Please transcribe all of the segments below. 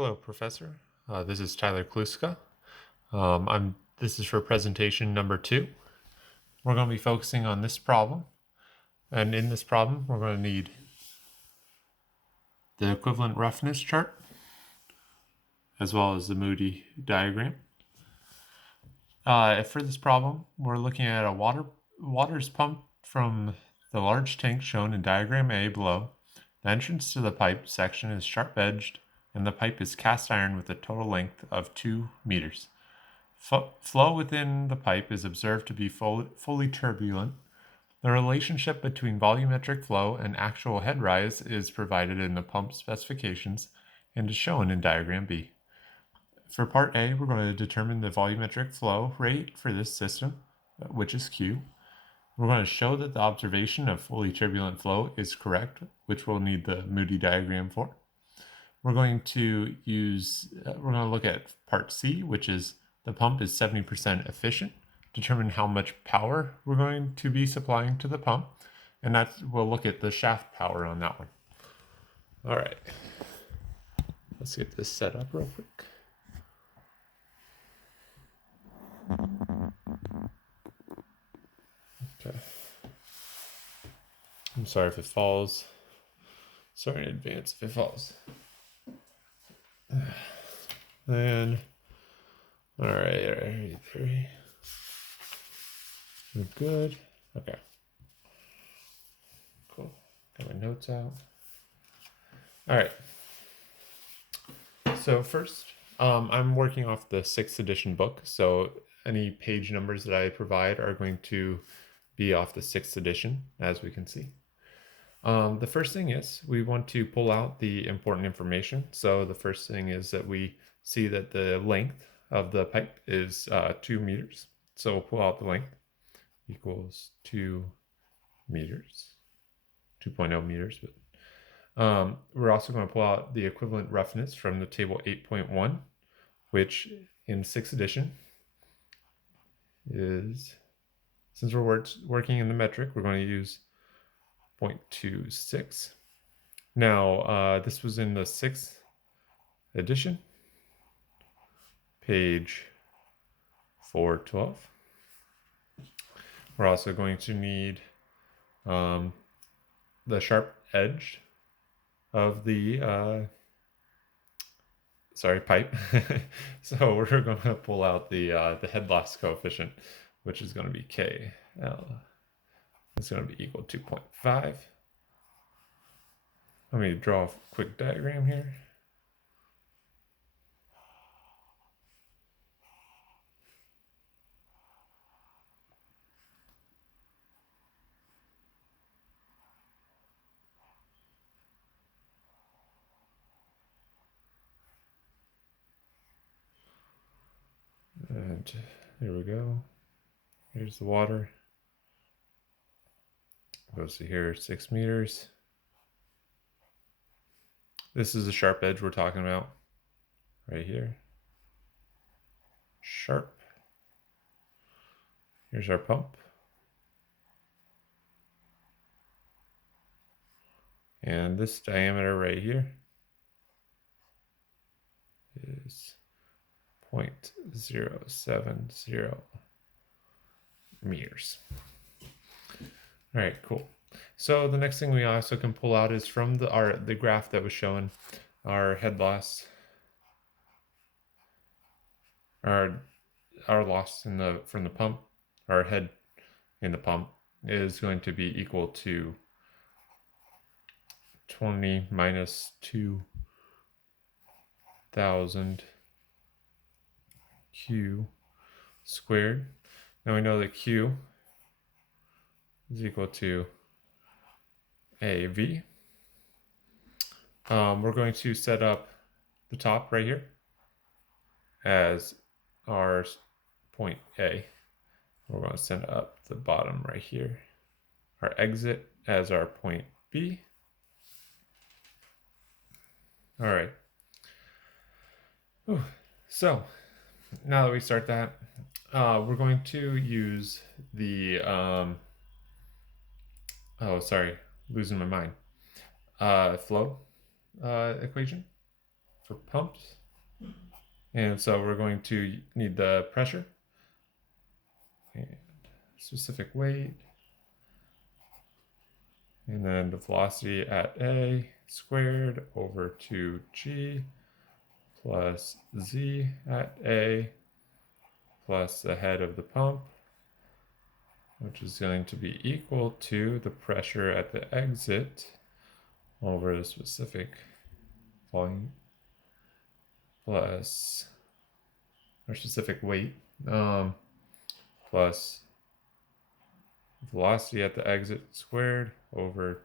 Hello, Professor. This is Tyler Kluska. This is for presentation number 2. We're going to be focusing on this problem. And in this problem, we're going to need the equivalent roughness chart, as well as the Moody diagram. For this problem, we're looking at water is pumped from the large tank shown in diagram A below. The entrance to the pipe section is sharp-edged, and the pipe is cast iron with a total length of 2 meters. Flow within the pipe is observed to be fully turbulent. The relationship between volumetric flow and actual head rise is provided in the pump specifications and is shown in diagram B. For part A, we're going to determine the volumetric flow rate for this system, which is Q. We're going to show that the observation of fully turbulent flow is correct, which we'll need the Moody diagram for. We're going to look at part C, which is the pump is 70% efficient. Determine how much power we're going to be supplying to the pump, and we'll look at the shaft power on that one. All right, let's get this set up real quick. Okay. I'm sorry if it falls. Sorry in advance if it falls. And all right, 3. We're good. Okay. Cool. Got my notes out. All right. So first, I'm working off the 6th edition book. So any page numbers that I provide are going to be off the 6th edition, as we can see. The first thing is we want to pull out the important information. So the first thing is that we see that the length of the pipe is 2 meters. So we'll pull out the length equals 2 meters, 2.0 meters. But we're also going to pull out the equivalent roughness from the table 8.1, which in 6th edition is, since we're working in the metric, we're going to use 0.26. Now, this was in the 6th edition, page 412. We're also going to need the sharp edge of the pipe. So we're going to pull out the head loss coefficient, which is going to be KL. It's going to be equal to 0.5. Let me draw a quick diagram here. And there we go. Here's the water. Goes to here, 6 meters. This is the sharp edge we're talking about right here. Sharp. Here's our pump. And this diameter right here is 0.070 meters. All right, cool. So the next thing we also can pull out is from the graph that was showing our head loss, our loss from the pump, our head in the pump is going to be equal to 20 minus 2,000 Q squared. Now we know that Q is equal to AV. We're going to set up the top right here as our point A. We're going to set up the bottom right here, our exit as our point B. All right. Ooh. So now that we start that, we're going to use the losing my mind, flow equation. for pumps. And so we're going to need the pressure and specific weight, and then the velocity at A squared over 2g plus z at A plus the head of the pump, which is going to be equal to the pressure at the exit over the specific volume plus our specific weight plus velocity at the exit squared over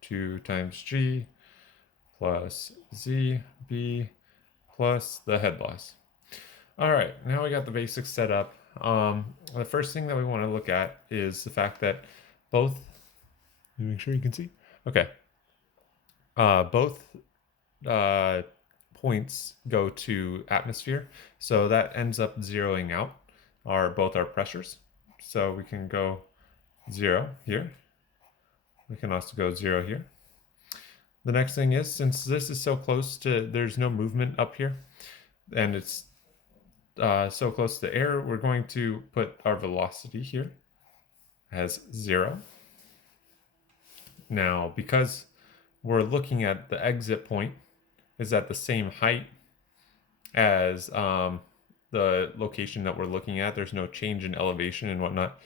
2 times g plus zb plus the head loss. All right, now we got the basics set up. The first thing that we want to look at is the fact that both, let me make sure you can see. Okay. Both points go to atmosphere, so that ends up zeroing out both our pressures. So we can go 0 here. We can also go 0 here. The next thing is, since this is so close to, there's no movement up here, and it's so close to air, we're going to put our velocity here as 0. Now, because we're looking at the exit point is at the same height as the location that we're looking at, there's no change in elevation and whatnot.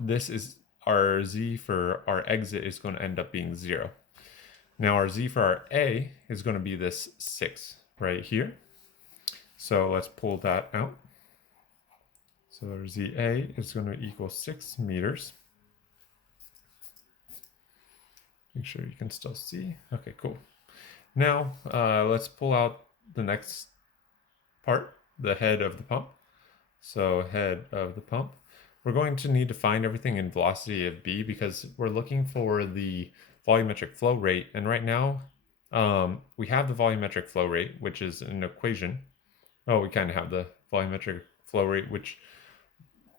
This is our z for our exit is going to end up being 0. Now our z for our A is going to be this 6 right here. So let's pull that out. So our ZA is going to equal 6 meters. Make sure you can still see. Okay, cool. Now let's pull out the next part, the head of the pump. So head of the pump. We're going to need to find everything in velocity of B because we're looking for the volumetric flow rate. And right now we have the volumetric flow rate, which is an equation. Oh, we kind of have the volumetric flow rate, which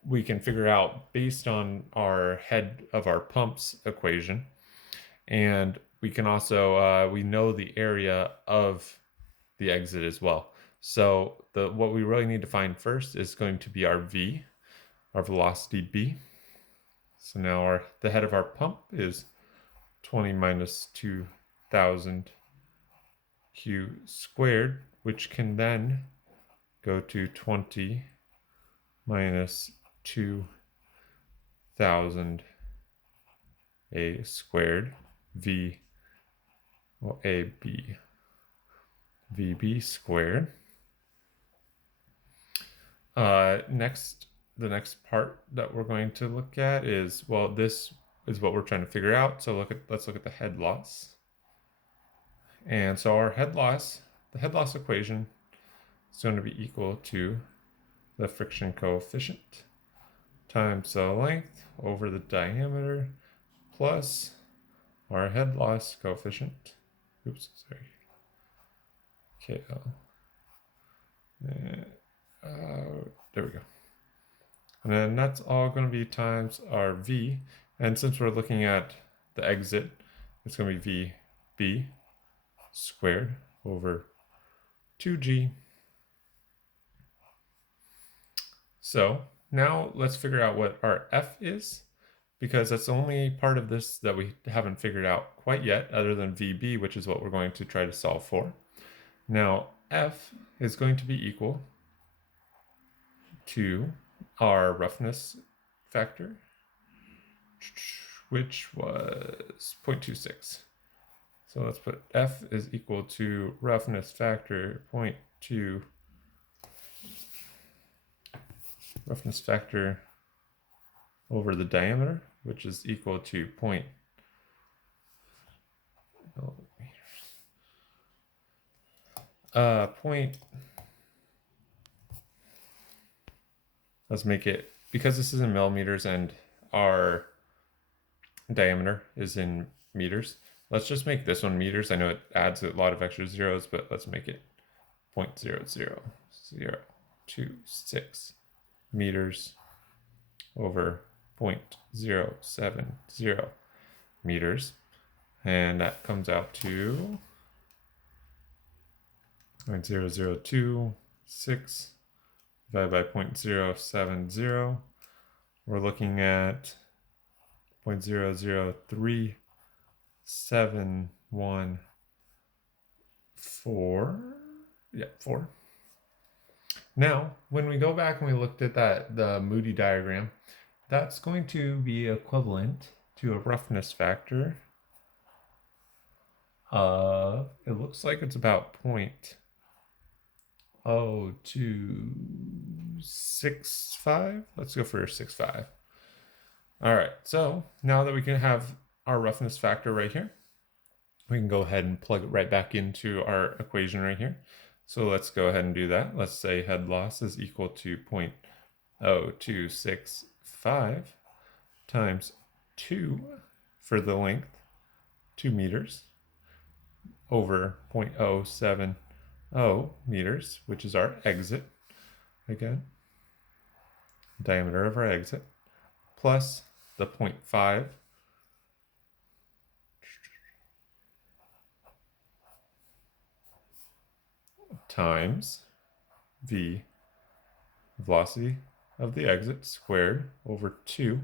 we can figure out based on our head of our pump's equation. And we can also, we know the area of the exit as well. So what we really need to find first is going to be our V, our velocity B. So now the head of our pump is 20 minus 2,000 Q squared, which can then go to 20 minus 2,000 A squared V, well, AB, VB squared. The next part that we're going to look at is, well, this is what we're trying to figure out. So let's look at the head loss. And so our head loss, the head loss equation is going to be equal to the friction coefficient times the length over the diameter plus our head loss coefficient. Oops, sorry. KL. There we go. And then that's all going to be times our V. And since we're looking at the exit, it's going to be VB squared over 2G. So now let's figure out what our F is, because that's the only part of this that we haven't figured out quite yet, other than VB, which is what we're going to try to solve for. Now, F is going to be equal to our roughness factor, which was 0.26. So let's put F is equal to roughness factor 0.2, roughness factor over the diameter, which is equal to point. Let's make it, because this is in millimeters and our diameter is in meters, let's just make this one meters. I know it adds a lot of extra zeros, but let's make it 0.00026 meters over 0.070 meters. And that comes out to 0.0026 divided by 0.070. We're looking at 0.00371 4. Now, when we go back and we looked at the Moody diagram, that's going to be equivalent to a roughness factor of, it looks like it's about 0.0265. Let's go for 6.5. All right, so now that we can have our roughness factor right here, we can go ahead and plug it right back into our equation right here. So let's go ahead and do that. Let's say head loss is equal to 0.0265 times 2 for the length, 2 meters, over 0.070 meters, which is our exit, again, diameter of our exit, plus the 0.5 times v velocity of the exit squared over 2.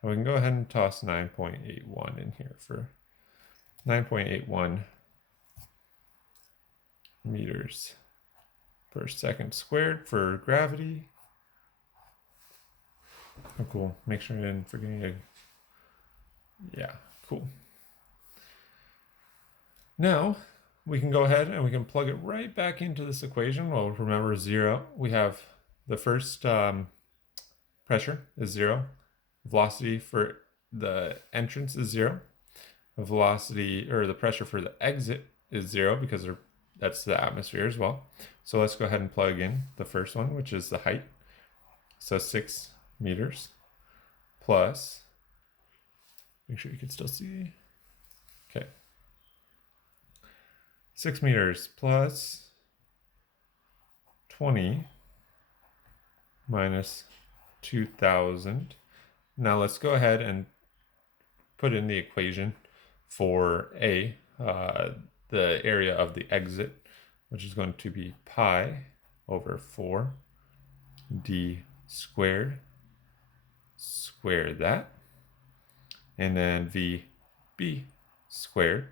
And we can go ahead and toss 9.81 in here for 9.81 meters per second squared for gravity. Oh, cool. Make sure I didn't forget any. Yeah, cool. Now we can go ahead and we can plug it right back into this equation. Well, remember 0. We have the first pressure is 0. Velocity for the entrance is 0. The velocity, or the pressure for the exit, is 0 because that's the atmosphere as well. So let's go ahead and plug in the first one, which is the height. So 6 meters plus, make sure you can still see. Okay. 6 meters plus 20 minus 2,000. Now let's go ahead and put in the equation for A, the area of the exit, which is going to be pi over 4 d squared, square that, and then VB squared,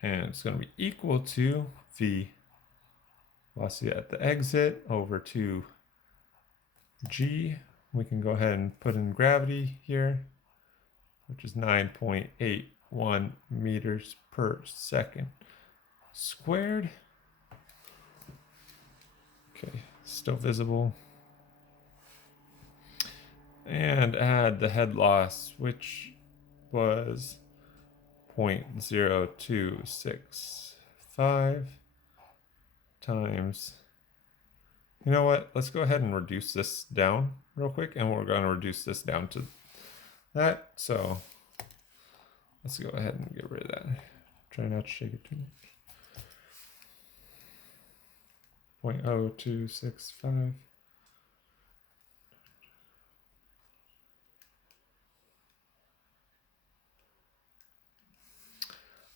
and it's going to be equal to V velocity at the exit over 2g. We can go ahead and put in gravity here, which is 9.81 meters per second squared. Okay, still visible. And add the head loss, which was 0.0265 times, you know what, let's go ahead and reduce this down real quick, and we're going to reduce this down to that. So let's go ahead and get rid of that. Try not to shake it too much. 0.0265.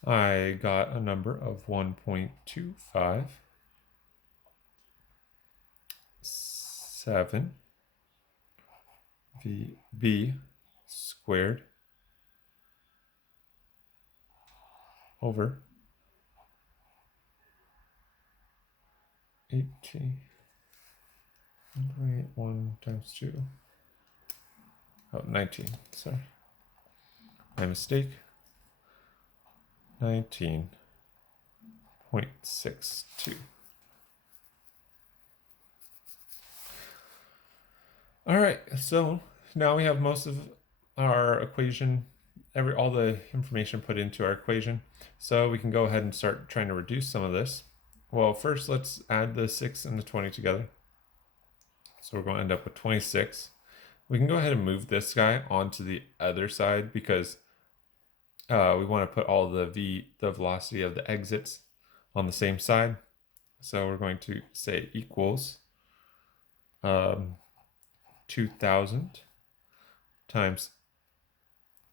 I got a number of 1.257 VB squared over 18. 1.81 times 2. Oh, 19. Sorry. My mistake. 19.62. All right, so now we have most of our equation, all the information put into our equation. So we can go ahead and start trying to reduce some of this. Well, first let's add the 6 and the 20 together. So we're going to end up with 26. We can go ahead and move this guy onto the other side because we want to put all the velocity of the exits on the same side. So we're going to say equals 2,000 times,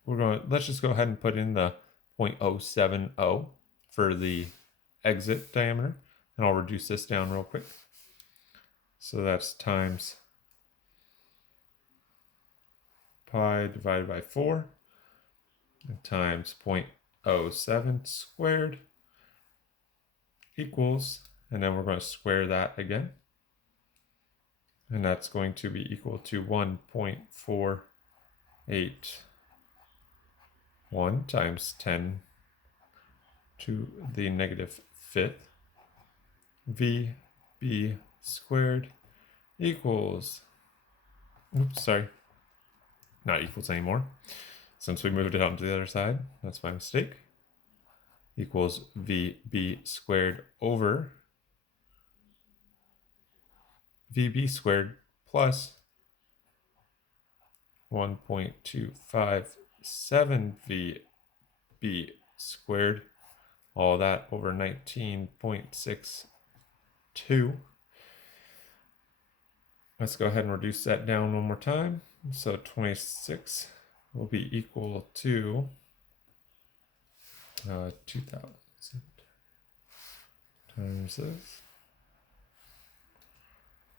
let's just go ahead and put in the 0.070 for the exit diameter. And I'll reduce this down real quick. So that's times pi divided by 4 times 0.07 squared equals, and then we're going to square that again. And that's going to be equal to 1.481 times 10 to the negative fifth VB squared equals, oops, sorry, not equals anymore. Since we moved it on to the other side, that's my mistake. Equals VB squared over VB squared plus 1.257 VB squared, all that over 19.62. Let's go ahead and reduce that down one more time. So 26 will be equal to 2,000 times this.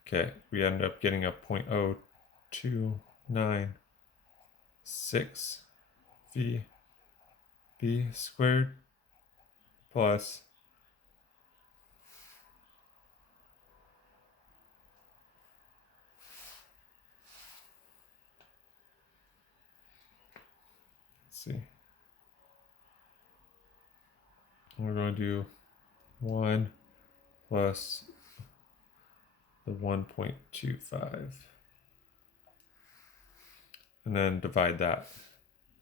Okay, we end up getting a 0.0296 VB squared plus 1 plus the 1.25 and then divide that.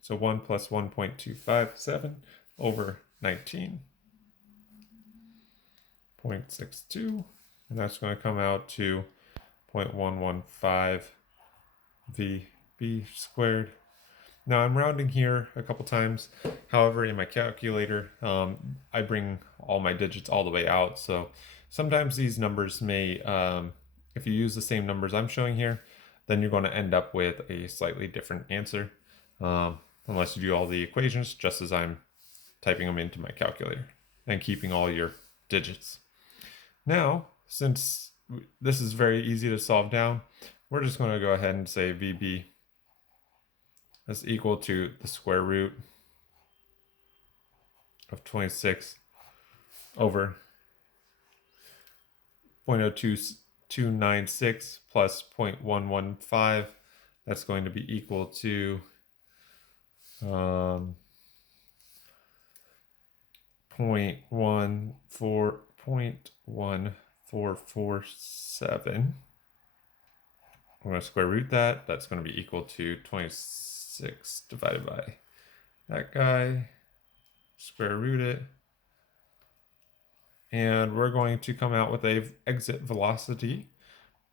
So 1 plus 1.257 over 19.62, and that's going to come out to 0.115 VB squared. Now I'm rounding here a couple times. However, in my calculator, I bring all my digits all the way out. So sometimes these numbers may, if you use the same numbers I'm showing here, then you're going to end up with a slightly different answer, unless you do all the equations just as I'm typing them into my calculator and keeping all your digits. Now, since this is very easy to solve down, we're just going to go ahead and say VB is equal to the square root of 26 over 0.02296 plus 0.115. That's going to be equal to 0.1447. We're going to square root that. That's going to be equal to 26 divided by that guy. Square root it. And we're going to come out with a exit velocity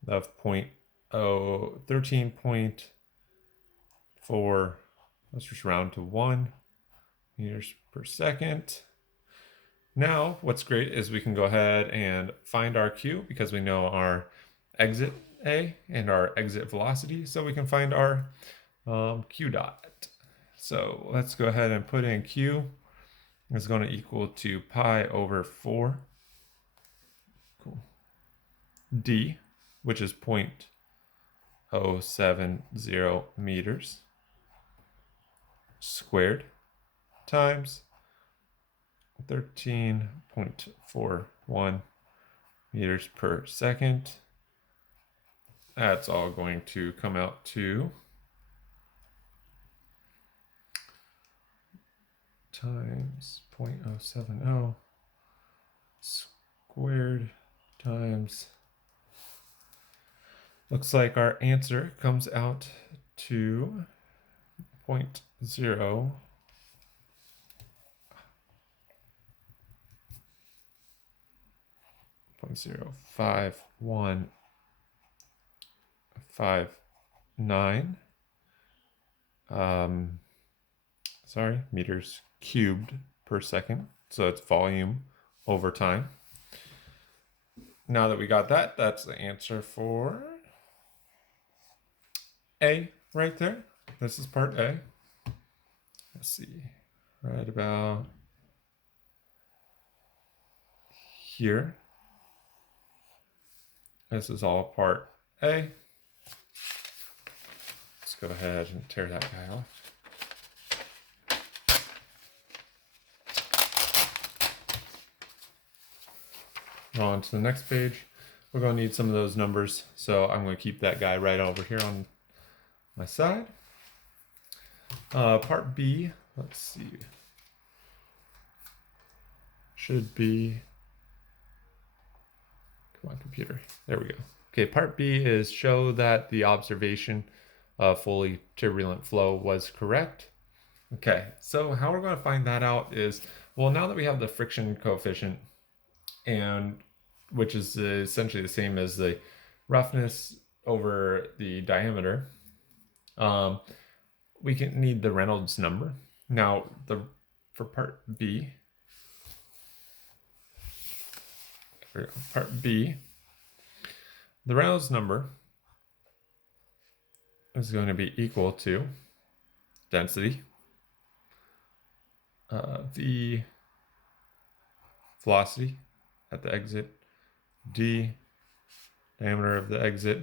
of 13.4, let's just round to 1 meters per second. Now, what's great is we can go ahead and find our Q because we know our exit A and our exit velocity, so we can find our Q dot. So let's go ahead and put in Q is going to equal to pi over 4 D, which is 0.070 meters squared times 13.41 meters per second. That's all going to come out to times 0.070 squared times, looks like our answer comes out to 0.05159 meters cubed per second. So it's volume over time. Now that we got that, that's the answer for A right there. This is part A. Let's see, right about here. This is all part A. Let's go ahead and tear that guy off. On to the next page. We're going to need some of those numbers, so I'm going to keep that guy right over here on my side. Part B, let's see, should be, come on computer, there we go. Okay, part B is show that the observation of fully turbulent flow was correct. Okay, so how we're going to find that out is, well, now that we have the friction coefficient, and which is essentially the same as the roughness over the diameter, we can need the Reynolds number. Now, for part B, part B, the Reynolds number is going to be equal to density, V velocity at the exit, D diameter of the exit,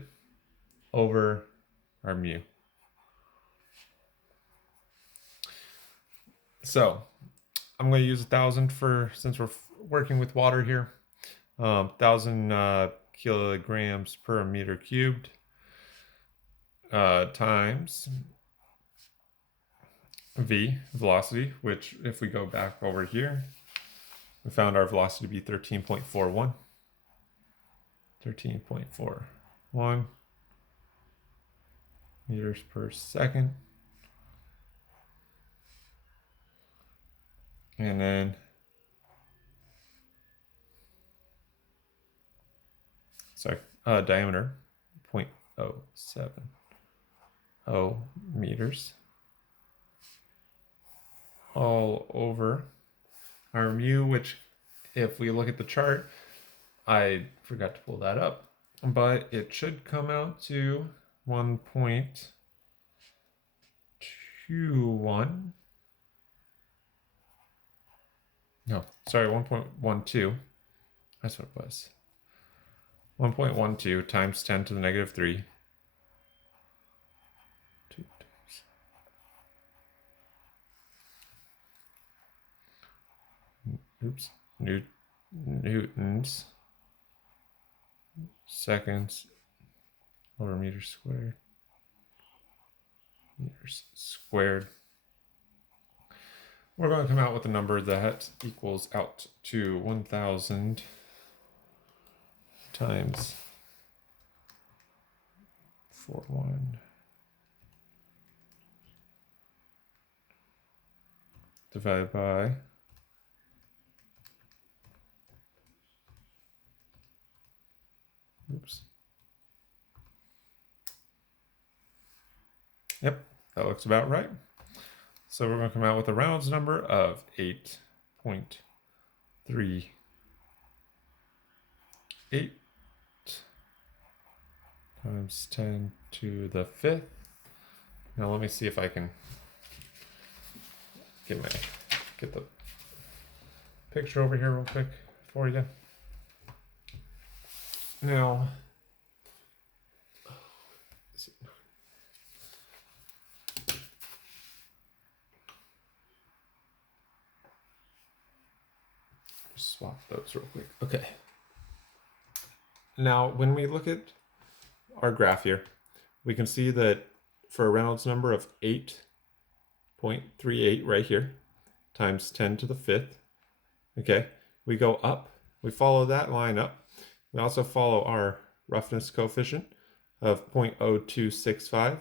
over our mu. So I'm going to use 1,000 for, since we're working with water here, 1,000 kilograms per meter cubed times V velocity, which if we go back over here, we found our velocity to be 13.41. 13.41 meters per second. And then diameter 0.070 meters, all over our mu, which if we look at the chart, I forgot to pull that up, but it should come out to 1.21. No, sorry, 1.12. That's what it was. 1.12 times 10 to the negative 3. 2 times. Oops. Newtons seconds over meters squared. Meters squared. We're going to come out with a number that equals out to 1,000 times 41 divided by Yep, that looks about right. So we're going to come out with a Reynolds number of 8.38 times 10 to the 5th. Now let me see if I can get the picture over here real quick for you. Now, swap those real quick. Okay. Now, when we look at our graph here, we can see that for a Reynolds number of 8.38 right here, times 10 to the 5th, okay, we go up, we follow that line up. We also follow our roughness coefficient of 0.0265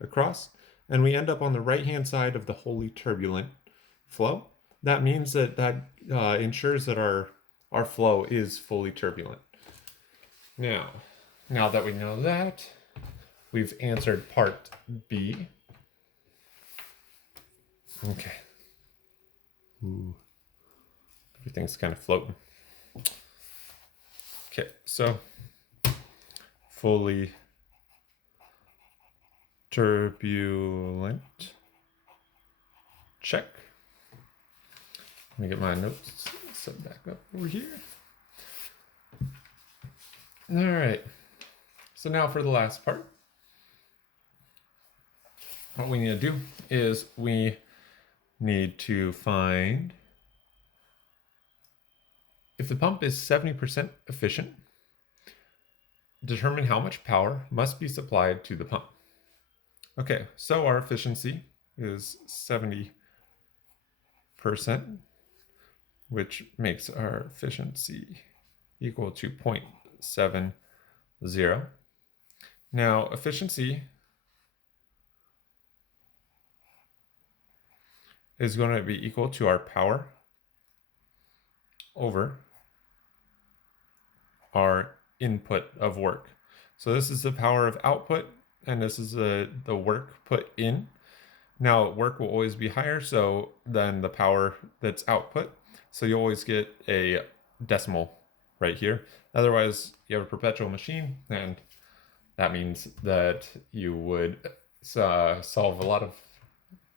across, and we end up on the right-hand side of the wholly turbulent flow. That means that ensures that our flow is fully turbulent. Now that we know that, we've answered part B. Okay. Ooh. Everything's kind of floating. Okay, so fully turbulent. Check. Let me get my notes set back up over here. All right. So now for the last part, what we need to do is we need to find if the pump is 70% efficient, determine how much power must be supplied to the pump. Okay, so our efficiency is 70%, which makes our efficiency equal to 0.70. Now, efficiency is going to be equal to our power over our input of work. So this is the power of output, and this is the work put in. Now, work will always be higher than the power that's output. So you always get a decimal right here. Otherwise, you have a perpetual machine, and that means that you would solve a lot of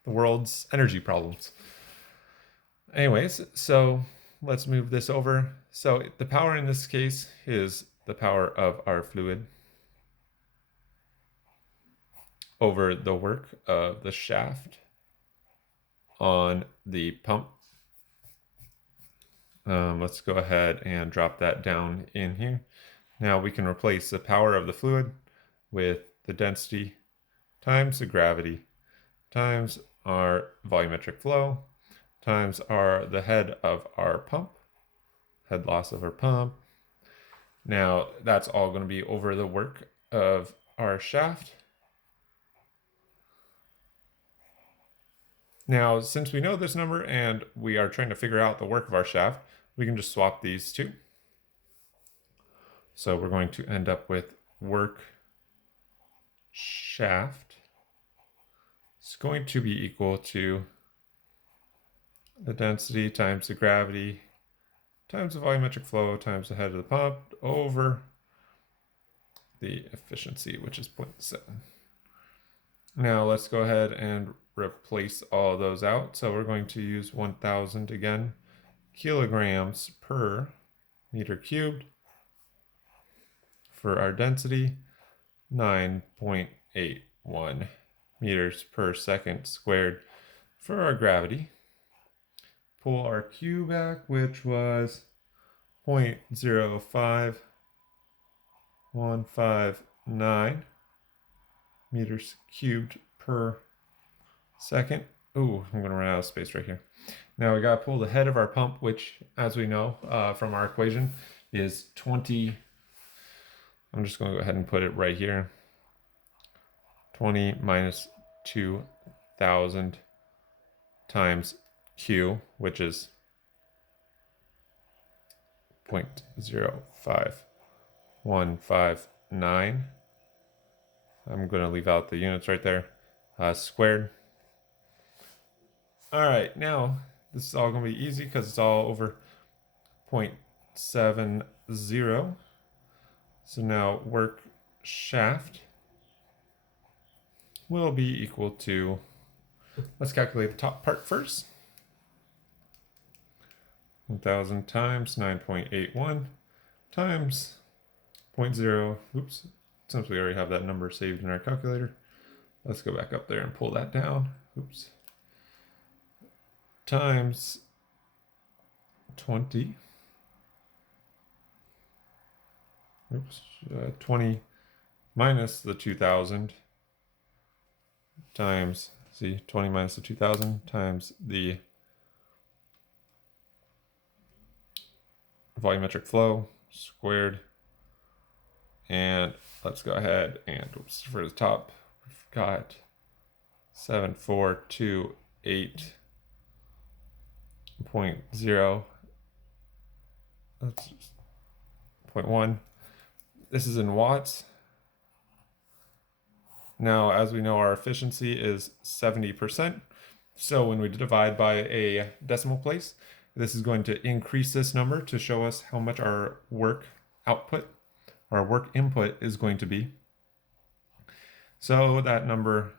the world's energy problems. Anyways, so let's move this over. So the power in this case is the power of our fluid over the work of the shaft on the pump. Let's go ahead and drop that down in here. Now we can replace the power of the fluid with the density times the gravity times our volumetric flow times the head of our pump, head loss of our pump. Now that's all going to be over the work of our shaft. Now, since we know this number and we are trying to figure out the work of our shaft, we can just swap these two. So we're going to end up with work shaft. It's going to be equal to the density times the gravity times the volumetric flow times the head of the pump over the efficiency, which is 0.7. Now let's go ahead and replace all those out. So we're going to use 1,000 again, kilograms per meter cubed for our density, 9.81 meters per second squared for our gravity. Pull our Q back, which was 0.05159 meters cubed per second. Ooh, I'm going to run out of space right here. Now we got to pull the head of our pump, which, as we know from our equation, is 20. I'm just going to go ahead and put it right here. 20 minus 2,000 times Q, which is 0.05159. I'm going to leave out the units right there, squared. All right, now this is all going to be easy because it's all over 0.70. So now work shaft will be equal to, let's calculate the top part first. 1,000 times 9.81 times 0.0, oops, since we already have that number saved in our calculator, let's go back up there and pull that down, oops, times 20, oops, 20 minus the 2,000 times, see, 20 minus the 2,000 times the volumetric flow squared. And let's go ahead and, oops, for the top, we've got 7428.0. That's 0.1. This is in watts. Now, as we know, our efficiency is 70%. So when we divide by a decimal place, this is going to increase this number to show us how much our work output, our work input is going to be. So that number,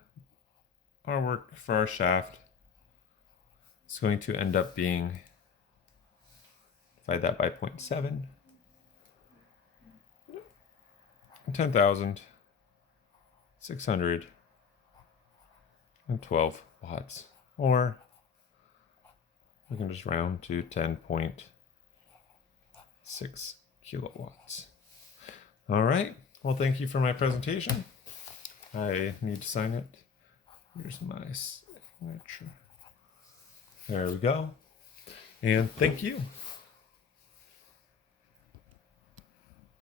our work for our shaft, is going to end up being, divide that by 0.7, 10,612 watts, or we can just round to 10.6 kilowatts. All right. Well, thank you for my presentation. I need to sign it. Here's my signature. There we go. And thank you.